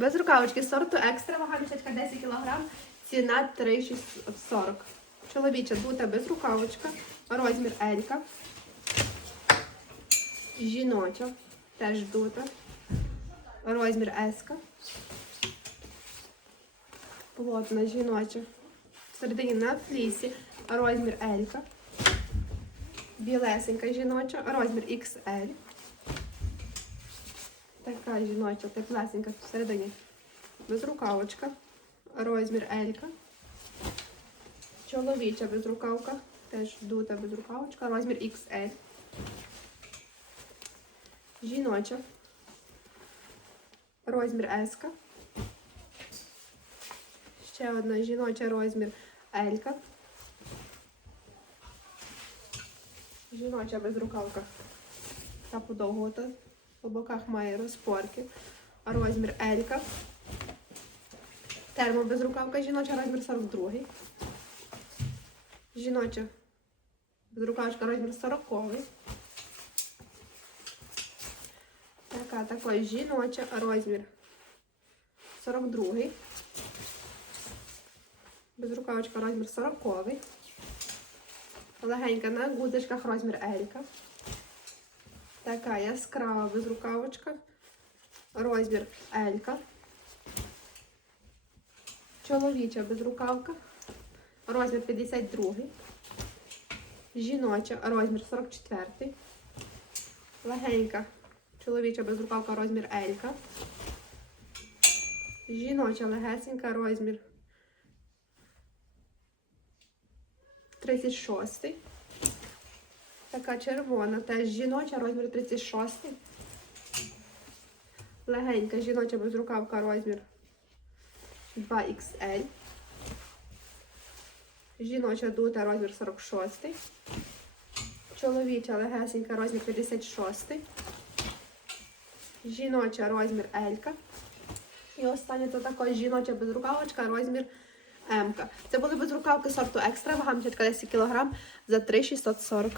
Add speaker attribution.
Speaker 1: Без рукавочки сорту екстра, вага мішечка 10 кг, ціна 3,40. Чоловіча дута без рукавочка, розмір Елька. Жіноча, теж дута. Розмір Еска. Плотна жіноча. Всередині на флісі розмір Елька. Білесенька жіноча, розмір XL. Така жіноча, теплесенька всередині. Безрукавочка. Розмір Елька. Чоловіча безрукавка. Теж дута безрукавочка. Розмір XL. Жіноча. Розмір S. Ще одна жіноча розмір Елька. Жіноча безрукавка. Та подовгота. По боках має розпорки. Розмір Елька. Термо безрукавка жіноча, розмір 42. Жіноча безрукавочка, розмір 40. Така також жіноча, розмір 42. Безрукавочка, розмір 40. Легенька на гудочках розмір Елька. Така яскрава безрукавочка. Розмір Елька. Чоловіча безрукавка. Розмір 52. Жіноча розмір 44. Легенька. Чоловіча безрукавка розмір Елька. Жіноча легесенька розмір 36. Така червона, теж жіноча, розмір 36. Легенька жіноча безрукавка розмір 2XL. Жіноча дута розмір 46. Чоловіча легесенька розмір 56. Жіноча розмір Елька. І остання це також жіноча безрукавочка, розмір М. Це були безрукавки сорту екстра, вага мішечка 10 кг за 3,640.